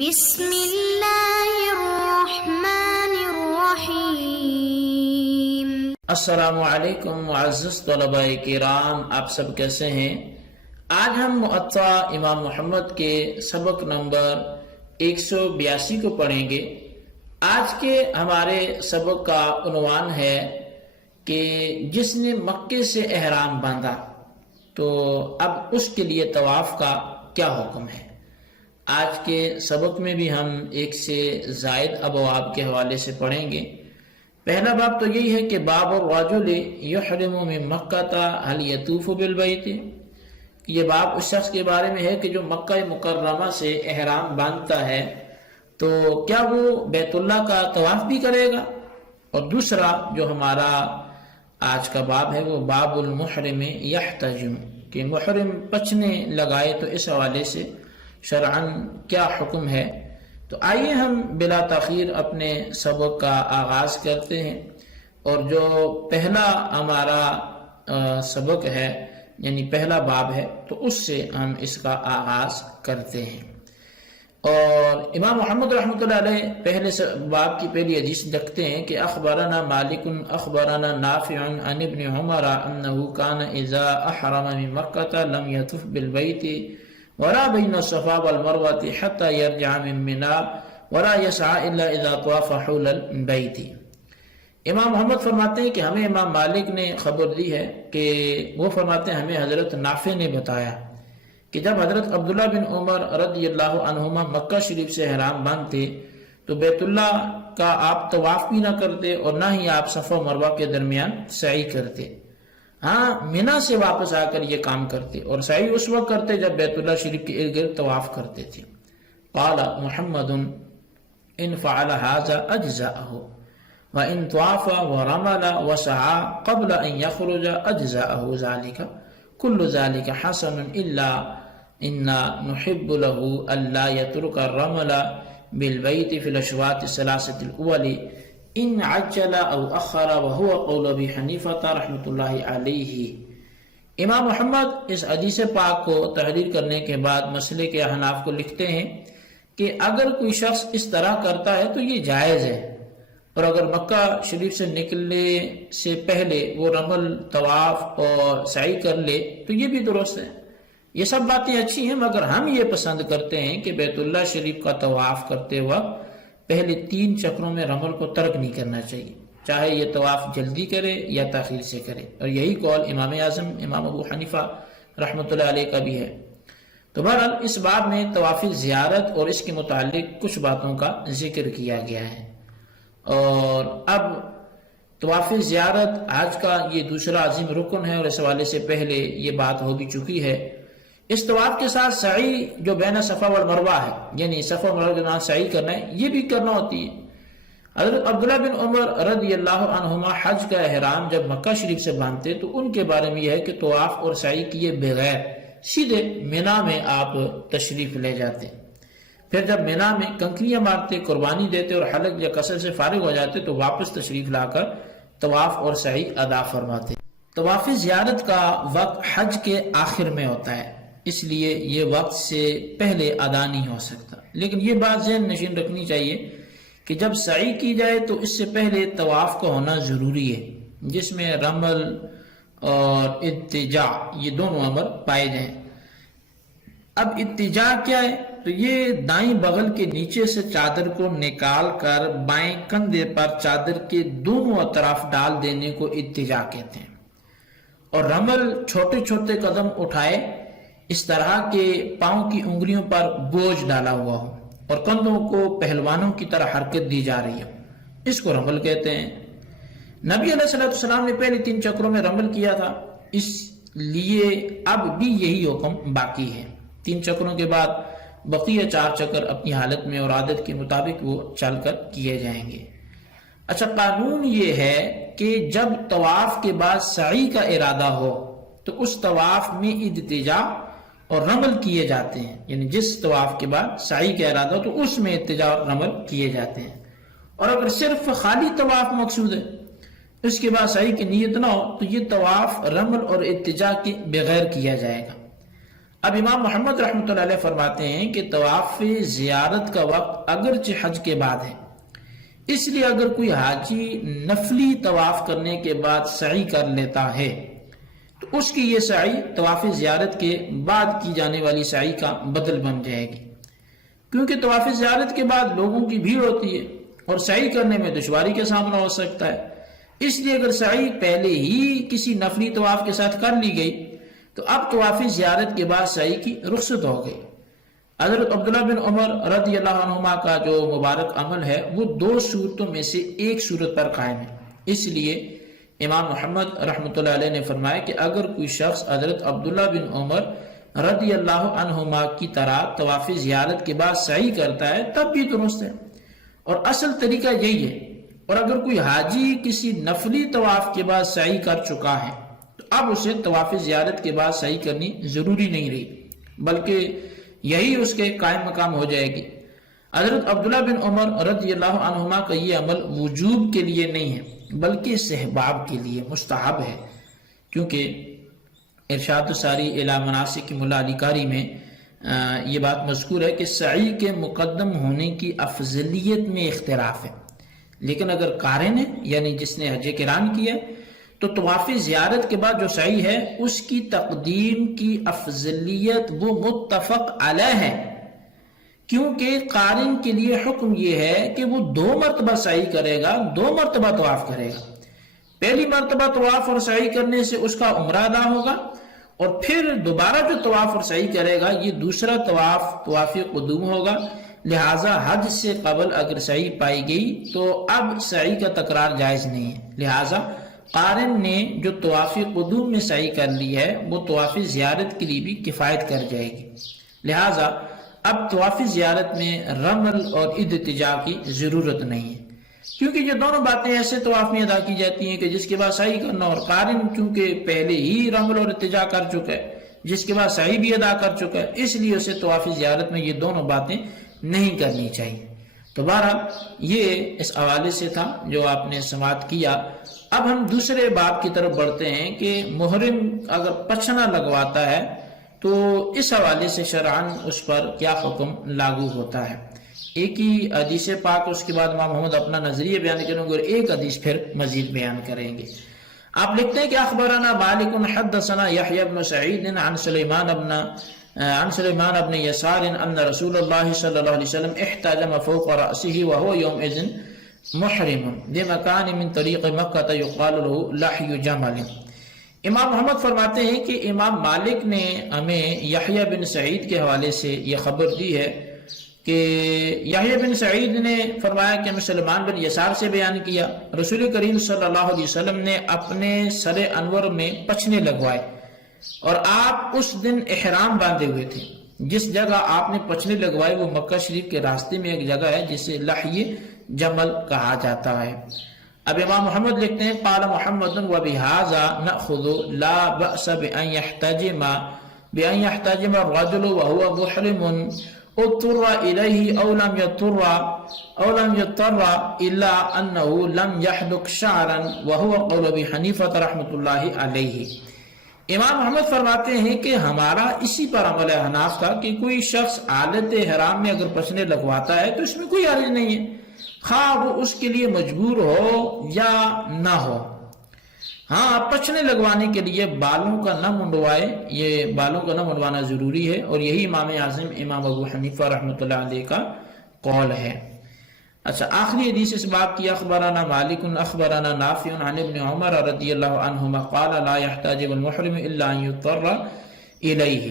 بسم اللہ الرحمن الرحیم۔ السلام علیکم معزز طلباء کرام، آپ سب کیسے ہیں؟ آج ہم موطا امام محمد کے سبق نمبر 182 کو پڑھیں گے۔ آج کے ہمارے سبق کا عنوان ہے کہ جس نے مکے سے احرام باندھا تو اب اس کے لیے طواف کا کیا حکم ہے۔ آج کے سبق میں بھی ہم ایک سے زائد ابواب کے حوالے سے پڑھیں گے۔ پہلا باب تو یہی ہے کہ باب الرجل یحرم من مکہ هل یطوف بالبیت، یہ باب اس شخص کے بارے میں ہے کہ جو مکہ مکرمہ سے احرام باندھتا ہے تو کیا وہ بیت اللہ کا طواف بھی کرے گا۔ اور دوسرا جو ہمارا آج کا باب ہے وہ باب المحرم یحتجم، کہ محرم پچنے لگائے تو اس حوالے سے شرعاً کیا حکم ہے۔ تو آئیے ہم بلا تاخیر اپنے سبق کا آغاز کرتے ہیں، اور جو پہلا ہمارا سبق ہے یعنی پہلا باب ہے تو اس سے ہم اس کا آغاز کرتے ہیں۔ اور امام محمد رحمۃ اللہ علیہ پہلے باب کی پہلی حدیث رکھتے ہیں کہ اخبرنا مالک اخبرنا نافع عن ابن عمر انه كان اذا احرم من مکہ لم يطف بالبیت ولا بین الصفا والمروہ حتى يرجع من منى ولا يسعى الا اذا طاف حول البیت۔ امام محمد فرماتے ہیں کہ ہمیں امام مالک نے خبر دی ہے کہ وہ فرماتے ہیں ہمیں حضرت نافع نے بتایا کہ جب حضرت عبداللہ بن عمر رضی اللہ عنہما مکہ شریف سے احرام باندھتے تو بیت اللہ کا آپ طواف بھی نہ کرتے اور نہ ہی آپ صفا و مروہ کے درمیان سعی کرتے، ہاں منی سے واپس آ کر یہ کام کرتے، اور سعی اس وقت کرتے جب بیت اللہ شریف کے ارد گرد طواف کرتے تھے۔ قال محمد ان فعل هذا اجزاءه وان طاف ورمل وسعى قبل ان يخرج اجزاءه ذلك كل ذلك حسن الا ان نحب له الا يترك الرمل بالبيت في الاشواط الثلاثه الاول ان عجل او اخر وهو قول ابي حنیفہ رحمۃ اللہ علیہ۔ امام محمد اس حدیث پاک کو تحریر کرنے کے بعد مسئلے کے احناف کو لکھتے ہیں کہ اگر کوئی شخص اس طرح کرتا ہے تو یہ جائز ہے، اور اگر مکہ شریف سے نکلنے سے پہلے وہ رمل طواف اور سعی کر لے تو یہ بھی درست ہے۔ یہ سب باتیں اچھی ہیں، مگر ہم یہ پسند کرتے ہیں کہ بیت اللہ شریف کا طواف کرتے وقت پہلے 3 چکروں میں رمل کو ترک نہیں کرنا چاہیے، چاہے یہ طواف جلدی کرے یا تاخیر سے کرے، اور یہی قول امام اعظم امام ابو حنیفہ رحمۃ اللہ علیہ کا بھی ہے۔ تو بہرحال اس باب میں طواف زیارت اور اس کے متعلق کچھ باتوں کا ذکر کیا گیا ہے۔ اور اب طواف زیارت آج کا یہ دوسرا عظیم رکن ہے، اور اس حوالے سے پہلے یہ بات ہو بھی چکی ہے۔ اس طواف کے ساتھ سعی جو بین صفا والمروہ ہے، یعنی صفا و مروہ کے نام سعی کرنا ہے، یہ بھی کرنا ہوتی ہے۔ حضرت عبداللہ بن عمر رضی اللہ عنہما حج کا احرام جب مکہ شریف سے باندھتے تو ان کے بارے میں یہ ہے کہ طواف اور سعی کیے بغیر سیدھے منی میں آپ تشریف لے جاتے، پھر جب منی میں کنکریاں مارتے، قربانی دیتے اور حلق یا قصر سے فارغ ہو جاتے تو واپس تشریف لا کر طواف اور سعی ادا فرماتے۔ طواف زیارت کا وقت حج کے آخر میں ہوتا ہے، اس لیے یہ وقت سے پہلے ادا نہیں ہو سکتا، لیکن یہ بات ذہن نشین رکھنی چاہیے کہ جب سعی کی جائے تو اس سے پہلے طواف کا ہونا ضروری ہے، جس میں رمل اور اتجاع یہ دونوں امر پائے جائیں۔ اب اتجاع کیا ہے؟ تو یہ دائیں بغل کے نیچے سے چادر کو نکال کر بائیں کندھے پر چادر کے دونوں اطراف ڈال دینے کو اتجاع کہتے ہیں، اور رمل چھوٹے چھوٹے قدم اٹھائے اس طرح کے پاؤں کی انگلیوں پر بوجھ ڈالا ہوا ہو اور کندھوں کو پہلوانوں کی طرح حرکت دی جا رہی ہو، اس کو رمل کہتے ہیں۔ نبی علیہ السلام نے پہلے 3 چکروں میں رمل کیا تھا، اس لیے اب بھی یہی حکم باقی ہے۔ 3 چکروں کے بعد بقیہ 4 چکر اپنی حالت میں اور عادت کے مطابق وہ چل کر کیے جائیں گے۔ اچھا، قانون یہ ہے کہ جب طواف کے بعد سعی کا ارادہ ہو تو اس طواف میں اتجاع اور رمل کیے جاتے ہیں، یعنی جس طواف کے بعد سعی کا ارادہ ہو تو اس میں اتجاع اور رمل کیے جاتے ہیں، اور اگر صرف خالی طواف مقصود ہے اس کے بعد سعی کی نیت نہ ہو تو یہ طواف رمل اور اتجاع کے بغیر کیا جائے گا۔ اب امام محمد رحمۃ اللہ علیہ فرماتے ہیں کہ طواف زیارت کا وقت اگرچہ حج کے بعد ہے، اس لیے اگر کوئی حاجی نفلی طواف کرنے کے بعد سعی کر لیتا ہے تو اس کی یہ سعی طواف زیارت کے بعد کی جانے والی سعی کا بدل بن جائے گی، کیونکہ طواف زیارت کے بعد لوگوں کی بھیڑ ہوتی ہے اور سعی کرنے میں دشواری کا سامنا ہو سکتا ہے۔ اس لیے اگر سعی پہلے ہی کسی نفلی طواف کے ساتھ کر لی گئی تو اب طواف زیارت کے بعد سعی کی رخصت ہو گئی۔ حضرت عبداللہ بن عمر رضی اللہ عنہما کا جو مبارک عمل ہے وہ دو صورتوں میں سے ایک صورت پر قائم ہے، اس لیے امام محمد رحمۃ اللہ علیہ نے فرمایا کہ اگر کوئی شخص حضرت عبداللہ بن عمر رضی اللہ عنہما کی طرح طواف زیارت کے بعد سعی کرتا ہے تب بھی درست ہے، اور اصل طریقہ یہی ہے۔ اور اگر کوئی حاجی کسی نفلی طواف کے بعد سعی کر چکا ہے تو اب اسے طواف زیارت کے بعد سعی کرنی ضروری نہیں رہی، بلکہ یہی اس کے قائم مقام ہو جائے گی۔ حضرت عبداللہ بن عمر رضی اللہ عنہما کا یہ عمل وجوب کے لیے نہیں ہے بلکہ استحباب کے لیے مستحب ہے، کیونکہ ارشاد الساری الی مناسک ملا علی کاری میں یہ بات مذکور ہے کہ سعی کے مقدم ہونے کی افضلیت میں اختلاف ہے، لیکن اگر قارن ہے یعنی جس نے حج قران کیا تو طواف زیارت کے بعد جو سعی ہے اس کی تقدیم کی افضلیت وہ متفق علیہ ہے، کیونکہ قارن کے لیے حکم یہ ہے کہ وہ 2 مرتبہ سعی کرے گا، 2 مرتبہ طواف کرے گا۔ پہلی مرتبہ طواف اور سعی کرنے سے اس کا عمرہ ادا ہوگا، اور پھر دوبارہ جو طواف اور سعی کرے گا یہ دوسرا طواف قدوم ہوگا۔ لہٰذا حج سے قبل اگر سعی پائی گئی تو اب سعی کا تکرار جائز نہیں ہے، لہٰذا قارن نے جو طواف قدوم میں سعی کر لی ہے وہ طواف زیارت کے لیے بھی کفایت کر جائے گی، لہٰذا اب طواف زیارت میں رمل اور اضطجاع کی ضرورت نہیں ہے، کیونکہ یہ دونوں باتیں ایسے طواف میں ادا کی جاتی ہیں کہ جس کے بعد سعی کرنا، اور قارن چونکہ پہلے ہی رمل اور اضطجاع کر چکا ہے جس کے بعد سعی بھی ادا کر چکا ہے، اس لیے اسے طواف زیارت میں یہ دونوں باتیں نہیں کرنی چاہیے۔ تو بہرحال یہ اس حوالے سے تھا جو آپ نے سماعت کیا۔ اب ہم دوسرے باب کی طرف بڑھتے ہیں کہ محرم اگر پچھنا لگواتا ہے تو اس حوالے سے شرعاً اس پر کیا حکم لاگو ہوتا ہے۔ ایک ہی حدیث پاک اس کے بعد امام محمد اپنا نظریہ بیان کریں گے اور ایک حدیث پھر مزید بیان کریں گے۔ آپ لکھتے ہیں کہ اخبرنا مالک حدثنا یحیی بن سعید عن سلیمان بن یسار ان رسول اللہ صلی اللہ علیہ وسلم احتجم فوق رأسه وهو يومئذ محرم بمکان من طریق مکہ یقال له لحی جمل۔ امام محمد فرماتے ہیں کہ امام مالک نے ہمیں یحییٰ بن سعید کے حوالے سے یہ خبر دی ہے کہ یحییٰ بن سعید نے فرمایا کہ ہمیں سلیمان بن یسار سے بیان کیا، رسول کریم صلی اللہ علیہ وسلم نے اپنے سر انور میں پچھنے لگوائے اور آپ اس دن احرام باندھے ہوئے تھے۔ جس جگہ آپ نے پچھنے لگوائے وہ مکہ شریف کے راستے میں ایک جگہ ہے جسے لحی جمل کہا جاتا ہے۔ اب امام محمد لکھتے ہیں قال محمد وبهذا نأخذ لا بأس بأن يحتجم الرجل وهو محرم اضطر إليه أو لم يضطر إلا أنه لم يحلق شعرا وهو قول أبي حنيفة رحمة الله عليه۔ امام محمد فرماتے ہیں کہ ہمارا اسی پر عمل حناف تھا کہ کوئی شخص حالت حرام میں اگر پچھنے لگواتا ہے تو اس میں کوئی حرج نہیں ہے، خواہ وہ اس کے لیے مجبور ہو یا نہ ہو۔ ہاں، پچھنے لگوانے کے لیے بالوں کا نہ منڈوائے، یہ بالوں کا نہ منڈوانا ضروری ہے، اور یہی امام اعظم امام ابو حنیفہ رحمۃ اللہ علیہ کا قول ہے۔ اچھا، آخری حدیث اس باب کی اخبرنا مالک اخبرنا نافع عن ابن عمر رضی اللہ عنہما قال لا يحتاجب المحرم الا ان يضطر الیہ۔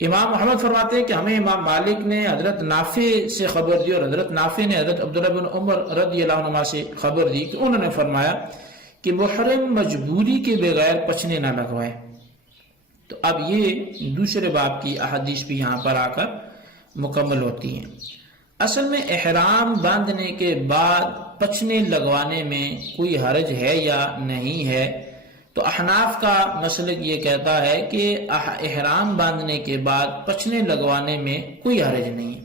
امام محمد فرماتے ہیں کہ ہمیں امام مالک نے حضرت نافع سے خبر دی اور حضرت نافع نے حضرت عبداللہ بن عمر رضی اللہ عنہما سے خبر دی کہ انہوں نے فرمایا کہ محرم مجبوری کے بغیر پچھنے نہ لگوائے۔ تو اب یہ دوسرے باب کی احادیث بھی یہاں پر آ کر مکمل ہوتی ہیں۔ اصل میں احرام باندھنے کے بعد پچھنے لگوانے میں کوئی حرج ہے یا نہیں ہے، تو احناف کا مسلک یہ کہتا ہے کہ احرام باندھنے کے بعد پچھنے لگوانے میں کوئی حرج نہیں ہے،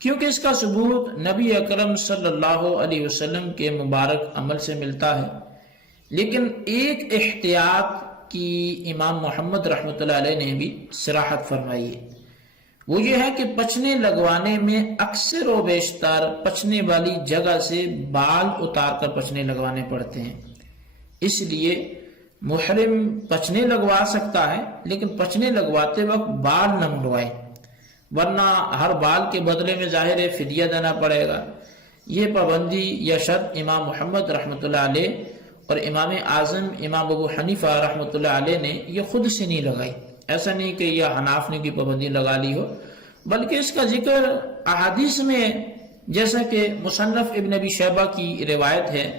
کیونکہ اس کا ثبوت نبی اکرم صلی اللہ علیہ وسلم کے مبارک عمل سے ملتا ہے۔ لیکن ایک احتیاط کی امام محمد رحمۃ اللہ علیہ نے بھی صراحت فرمائی ہے، وہ یہ ہے کہ پچنے لگوانے میں اکثر و بیشتر پچنے والی جگہ سے بال اتار کر پچنے لگوانے پڑتے ہیں، اس لیے محرم پچنے لگوا سکتا ہے لیکن پچنے لگواتے وقت بال نہ منڈوائے، ورنہ ہر بال کے بدلے میں ظاہر ہے فدیہ دینا پڑے گا۔ یہ پابندی یا شرط امام محمد رحمۃ اللہ علیہ اور امام اعظم امام ابو حنیفہ رحمۃ اللہ علیہ نے یہ خود سے نہیں لگائی، ایسا نہیں کہ یہ حناف نے کی پابندی لگا لی ہو، بلکہ اس کا ذکر احادیث میں، جیسا کہ مصنف ابن ابی شیبہ کی روایت ہے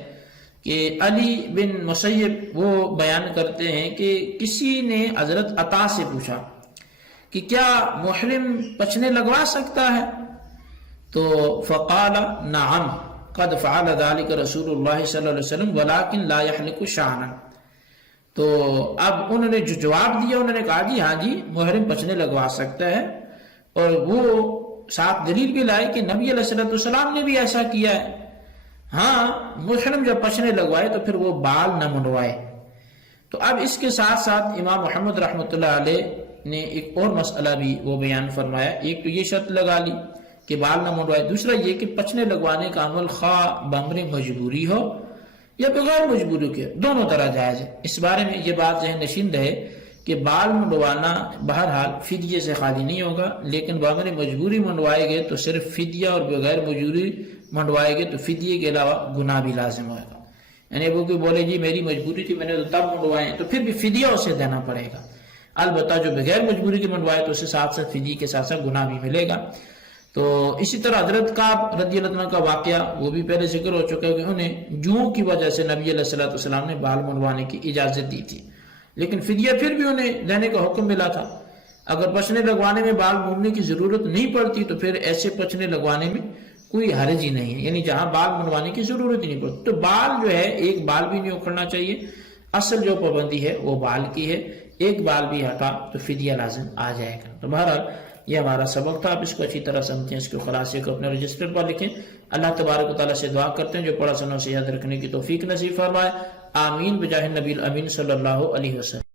کہ علی بن مسیب وہ بیان کرتے ہیں کہ کسی نے حضرت عطا سے پوچھا کہ کیا محرم پچنے لگوا سکتا ہے؟ تو فقال نعم قد فعل ذلك رسول اللہ صلی اللہ علیہ وسلم ولكن لا يحلق شعرا۔ تو اب انہوں نے جو جواب دیا، انہوں نے کہا جی ہاں جی محرم پچنے لگوا سکتا ہے، اور وہ ساتھ دلیل بھی لائے کہ نبی علیہ السلام نے بھی ایسا کیا ہے، ہاں محرم جب پچنے لگوائے تو پھر وہ بال نہ منڈوائے۔ تو اب اس کے ساتھ ساتھ امام محمد رحمۃ اللہ علیہ نے ایک اور مسئلہ بھی وہ بیان فرمایا، ایک تو یہ شرط لگا لی کہ بال نہ منڈوائے، دوسرا یہ کہ پچنے لگوانے کا عمل خواہ بامر مجبوری ہو یا بغیر مجبوری کے، دونوں طرح جائز ہے۔ اس بارے میں یہ بات ذہن نشین رہے کہ بال منڈوانا بہرحال فدیے سے خالی نہیں ہوگا، لیکن بامر مجبوری منڈوائے گئے تو صرف فدیہ، اور بغیر مجبوری منڈوائے گئے تو فدیے کے علاوہ گناہ بھی لازم ہوئے گا۔ یعنی وہ کوئی بولے جی میری مجبوری تھی میں نے تو تب منڈوائے، تو پھر بھی فدیہ اسے دینا پڑے گا، البتہ جو بغیر مجبوری کے منڈوائے تو اسے ساتھ ساتھ فدیے کے ساتھ ساتھ گناہ بھی ملے گا۔ تو اسی طرح حضرت کعب رضی اللہ عنہ کا واقعہ وہ بھی پہلے ذکر ہو چکا ہے کہ انہیں جوں کی وجہ سے نبی علیہ السلام نے بال منڈوانے کی اجازت دی تھی، لیکن فدیہ پھر بھی انہیں دینے کا حکم ملا تھا۔ اگر پچنے لگوانے میں بال موڑنے کی ضرورت نہیں پڑتی تو پھر ایسے پچنے لگوانے میں کوئی حرج ہی نہیں ہے، یعنی جہاں بال منڈوانے کی ضرورت ہی نہیں پڑتی تو بال جو ہے ایک بال بھی نہیں اکھڑنا چاہیے، اصل جو پابندی ہے وہ بال کی ہے، ایک بال بھی ہٹا تو فدیہ لازم آ جائے گا۔ تو بہرحال یہ ہمارا سبق تھا، آپ اس کو اچھی طرح سمجھیں، اس کے خلاصے کو اپنے رجسٹر پر لکھیں۔ اللہ تبارک و تعالیٰ سے دعا کرتے ہیں جو پڑھا سنا سے یاد رکھنے کی توفیق نصیب فرمائے، آمین بجاہ نبی الامین صلی اللہ علیہ وسلم۔